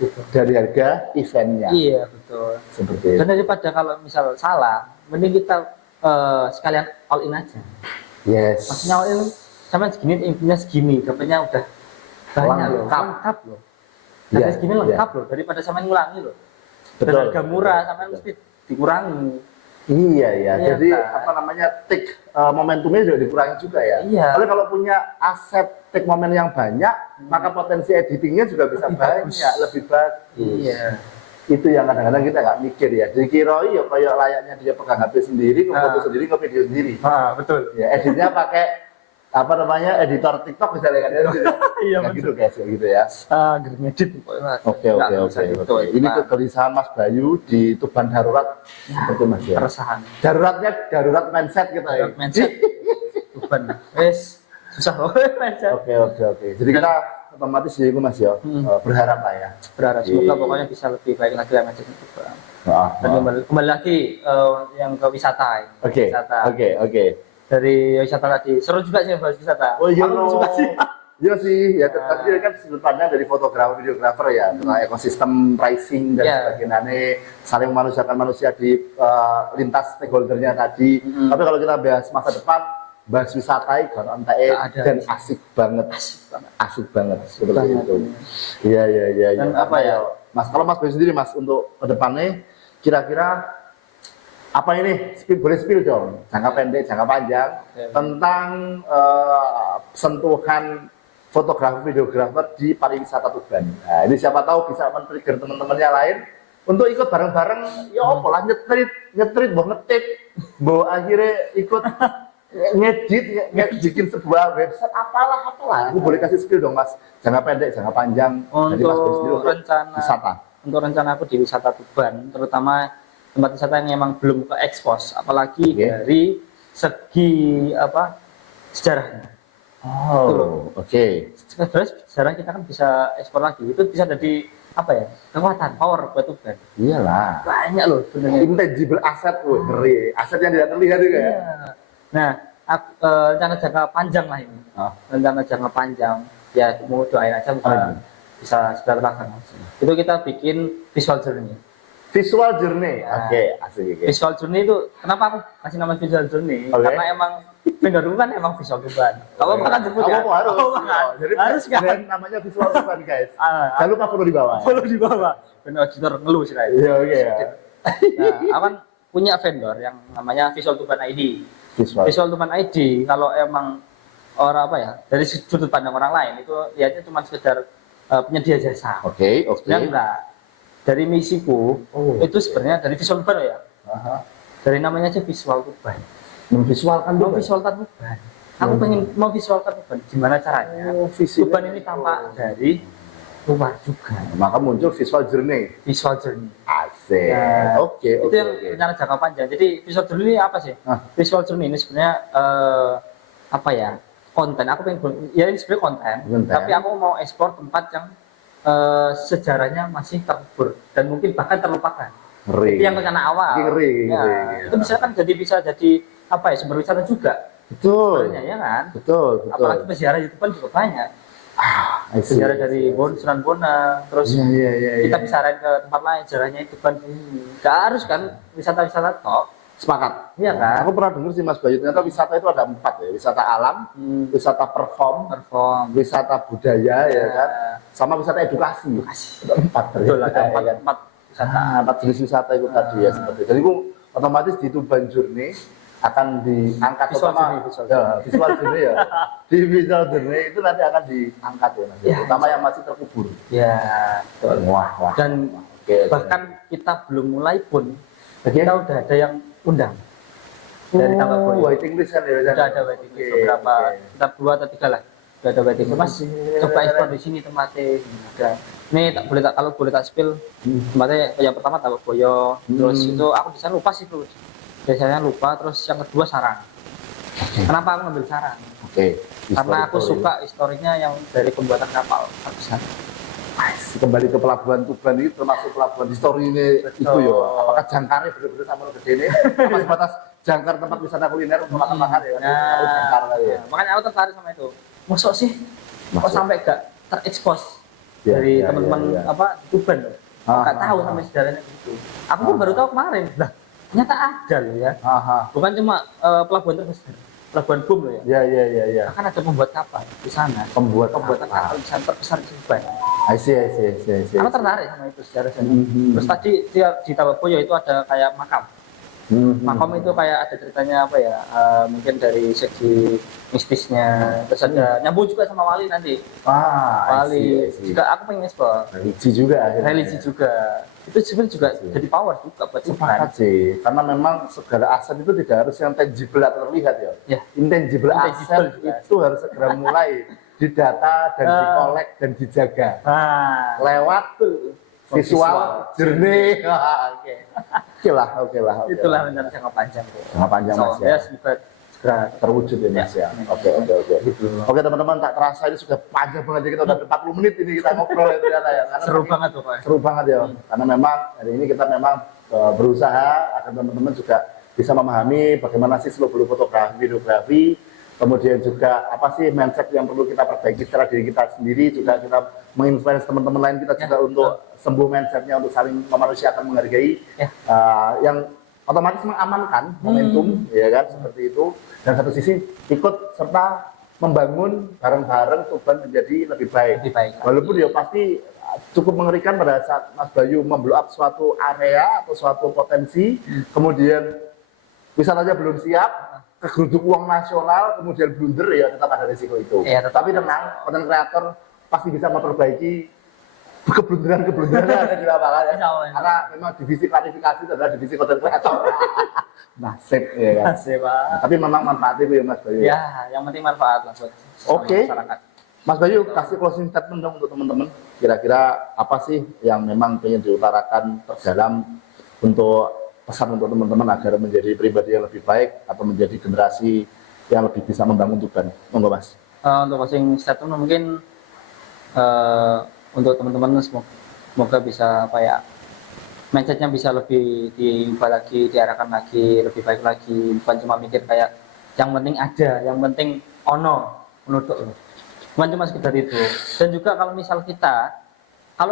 gitu. dari harga eventnya. Iya betul. Seperti itu. Dan daripada kalau misal salah, mending kita sekalian all in aja. Yes. Maksudnya all in sama segini, intinya segini, dapatnya udah banyak loh, lengkap loh. Harga segini lengkap loh, daripada sama ngulangi loh. Dan harga murah sama mesti dikurangi. Iya. Jadi apa namanya take momentumnya juga dikurangi juga ya. Iya. Tapi kalau punya aset take momen yang banyak, maka potensi editingnya juga bisa banyak, lebih bagus. Iya. Itu yang kadang-kadang kita nggak mikir ya. Dikira ya kayak layaknya dia pegang HP sendiri, ngefoto sendiri, ngevideo sendiri. Betul. Ya editnya pakai apa namanya editor TikTok misalnya kan. Iya betul. Gitu guys, gitu ya. Ngedit pokoknya. Oke. Ini kegelisahan Mas Bayu di Tuban darurat seperti Mas ya. Keresahan. Daruratnya darurat mindset kita ya. Mindset. Tuban. Susah loh mindset. Oke. Jadi kita otomatis ya Mas ya. Berharap lah ya. Berharap semoga pokoknya bisa lebih baik lagi lah mindset Tuban. Dan kembali lagi yang ke wisata. Oke. Dari wisata tadi seru juga sih bahas wisata. Oh iya Iya sih, ya tadi kan sudut pandang dari fotografer, videografer ya tentang ekosistem pricing dan sebagainya, saling memanusiakan manusia di lintas stakeholdernya tadi. Tapi kalau kita bahas masa depan, bahas wisata kan dan asik banget seperti itu. Iya. Dan apa ya? Mas, kalau Mas Bayu sendiri Mas untuk kedepannya kira-kira apa ini boleh spill dong jangka pendek jangka panjang tentang sentuhan fotografer videografer di pariwisata Tuban. Nah, ini siapa tahu bisa men-trigger teman-temannya lain untuk ikut bareng-bareng. Ya apa lah nyetrit mau ngetik mau akhirnya ikut ngedit bikin sebuah website apalah. Aku boleh kasih spill dong Mas jangka pendek jangka panjang untuk rencana wisata. Untuk rencana aku di wisata Tuban terutama tempat wisata yang memang belum ke ekspos, apalagi dari segi sejarahnya. Sejarah kita kan bisa ekspor lagi, itu bisa jadi kekuatan power buat Tuban. Iyalah. Banyak loh sebenarnya. Intangible aset, ngeri. Aset yang tidak terlihat juga ya. Nah, rencana jangka panjang lah ini. Rencana jangka panjang, ya mau doain aja bisa segera terlaksana. Itu kita bikin visual journey. Visual journey, asik. Visual journey itu kenapa aku kasih nama visual journey? Karena emang vendor itu kan emang visual Tuban. Kalau makan jemput ya. Jadi harus kan. Namanya visual Tuban guys. Jangan lupa follow di bawah. Vendor editor ngeluh sih Iya oke. Nah, akan punya vendor yang namanya Visual Tuban ID. Visual Tuban ID kalau emang orang dari sudut pandang orang lain itu lihatnya cuma sekedar penyedia jasa. Oke. Enggak. Dari misiku itu sebenarnya dari Visual Tuban ya. Dari namanya aja Visual Tuban. Memvisualkan Tuban. Aku pengen mau visualkan Tuban. Gimana caranya? Tuban ini tampak dari luar juga. Maka muncul visual journey. Asik. Oke. Itu yang rencana jangka panjang. Jadi visual journey ini apa sih? Visual journey ini sebenarnya konten. Aku pengen ini sebenarnya konten. Tapi aku mau ekspor tempat yang sejarahnya masih terkubur dan mungkin bahkan terlupakan. Ngeri. Itu yang rencana awal. Ngeri, Ya, ngeri. itu bisa jadi apa ya, sumber wisata juga. Betul. Sebenarnya ya kan. Betul. Apalagi peziarah itu kan juga banyak. I see. Sejarah dari Sunan Bonang, terus Iya. kita bisa arahin ke tempat lain, sejarahnya itu kan nggak harus kan wisata-wisata tok. Sepakat. Iya kan? Aku pernah dengar sih Mas Bayu, ternyata wisata itu ada 4 ya. Wisata alam, wisata perform, wisata budaya ya kan, sama wisata edukasi. Ada 4. Betul, ada ya, empat wisata. 4 jenis wisata itu tadi ya seperti itu. Jadi itu otomatis di Tuban Journey akan diangkat visual journey ya. Di visual journey itu nanti akan diangkat ya Mas. Ya, terutama yang masih terkubur. Ya, betul. Wah. Dan bahkan kita belum mulai pun kita udah ada yang undang dari Tambakboyo. Waiting list kan ya. Sudah ada waiting list beberapa, kita 2 atau 3 lah. Sudah ada waiting list. Mas, coba ekspor di sini tempatnya. Ini kalau boleh tak spill. Tempatnya yang pertama Tambakboyo, terus itu aku di sana lupa sih terus. Biasanya lupa, terus yang kedua Sarang. Kenapa aku ngambil Sarang? Karena aku suka historinya yang dari pembuatan kapal. Kembali ke pelabuhan Tuban ini termasuk pelabuhan histori ini itu ya. Apakah jangkarnya benar-benar sama gede ini? Apa sebatas jangkar tempat wisata kuliner untuk makan-makan ya? Jangkar kali ya. Makanya aku tertarik sama itu. Masuk sih? Kok sampai gak terekspos dari teman-teman apa Tuban? Gak tahu sampai sejarahnya gitu. Aku pun baru tahu kemarin. Lah, ternyata ada loh ya. Bukan cuma pelabuhan terbesar, pelabuhan boom loh ya. Iya. Akan ada pembuat kapal di sana. Pembuatan kapal di sana terbesar di Tuban. I see. Aku tertarik sama itu sejarahnya. Terus tadi di Tambakboyo itu ada kayak makam. Makam itu kayak ada ceritanya apa ya? Mungkin dari segi mistisnya. Terus ada nyambung juga sama wali nanti. Wali. Juga aku pengen ekspor. Religi juga. Itu sebenarnya juga jadi power juga buat sepakat sih. Karena memang segala aset itu tidak harus yang tangible atau terlihat ya. Intangible aset itu harus segera mulai didata dan dikolek dan dijaga lewat visual journey. Oke lah. Itulah rencana jangka panjang. Mas ya. Semoga segera terwujud ya Mas ya. Oke. Oke teman-teman, tak terasa ini sudah panjang banget, kita udah 40 menit ini kita ngobrol ya ternyata ya. Seru banget ya. Karena memang hari ini kita memang berusaha agar teman-teman juga bisa memahami bagaimana sih seluk-beluk fotografi, videografi. Kemudian juga apa sih mindset yang perlu kita perbaiki secara diri kita sendiri, juga kita menginfluence teman-teman lain kita juga untuk sembuh mindsetnya, untuk saling memanusiakan, menghargai, yang otomatis mengamankan momentum, ya kan, seperti itu. Dan satu sisi ikut serta membangun bareng-bareng Tuban menjadi lebih baik. Walaupun ya pasti cukup mengerikan pada saat Mas Bayu memblow up suatu area atau suatu potensi, kemudian wisatanya belum siap, kegeruduk uang nasional, kemudian blunder, ya tetap ada risiko itu. Tapi tenang, konten kreator pasti bisa memperbaiki keblunderan yang ada di lapangan ya. Karena memang divisi klarifikasi itu adalah divisi konten kreator. Nasib ya kan. Tapi memang manfaat itu ya Mas Bayu. Ya, yang penting manfaat lah buat masyarakat. Mas Bayu, kasih closing statement dong untuk teman-teman. Kira-kira apa sih yang memang ingin diutarakan terdalam untuk pesan untuk teman-teman agar menjadi pribadi yang lebih baik atau menjadi generasi yang lebih bisa membangun Tuban? Monggo Mas. Untuk closing statement mungkin untuk teman-teman semoga bisa apa ya, mindsetnya bisa lebih diubah lagi, diarahkan lagi, lebih baik lagi, bukan cuma mikir kayak yang penting ada, yang penting menurut bukan cuma sekedar itu. Dan juga kalau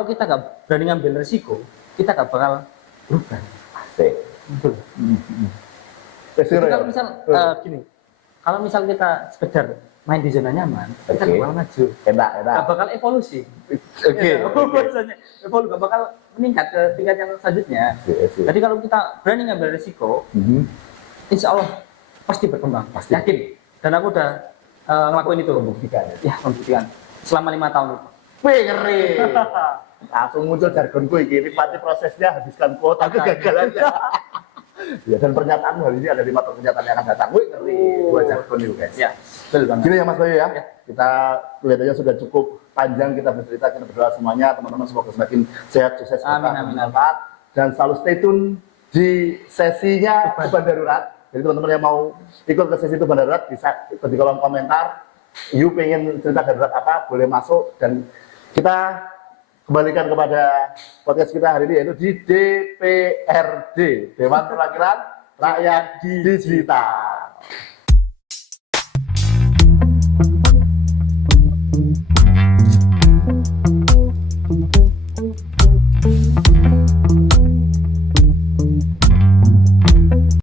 kita nggak berani ngambil resiko, kita nggak bakal berubah. Kalau misal kita sekedar main di zona nyaman, kita nggak bakal maju, nggak bakal evolusi. Evolusi nggak bakal meningkat ke tingkat yang selanjutnya. Jadi kalau kita berani ngambil risiko, insya Allah pasti berkembang, yakin. Dan aku udah ngelakuin itu. Membuktikan selama 5 tahun. Wih, ngeri. Langsung muncul jargonku ini, nikmati prosesnya, habiskan kuota kegagalannya. Ya, dan pernyataan hari ini ada 5 pernyataan yang akan datang. Wih, ngeri. 2 jargon itu guys. Ya, betul banget. Gini ya Mas Bayu ya. Kita kelihatannya sudah cukup panjang, kita bercerita, kita berdoa semuanya. Teman-teman semoga semakin sehat, sukses, bermanfaat. Dan selalu stay tune di sesinya Tuban Darurat. Jadi teman-teman yang mau ikut ke sesi Tuban Darurat bisa ikut di kolom komentar. You pengen cerita darurat apa, boleh masuk. Dan kita kembalikan kepada podcast kita hari ini, yaitu di DPRD, Dewan Perwakilan Rakyat Digital.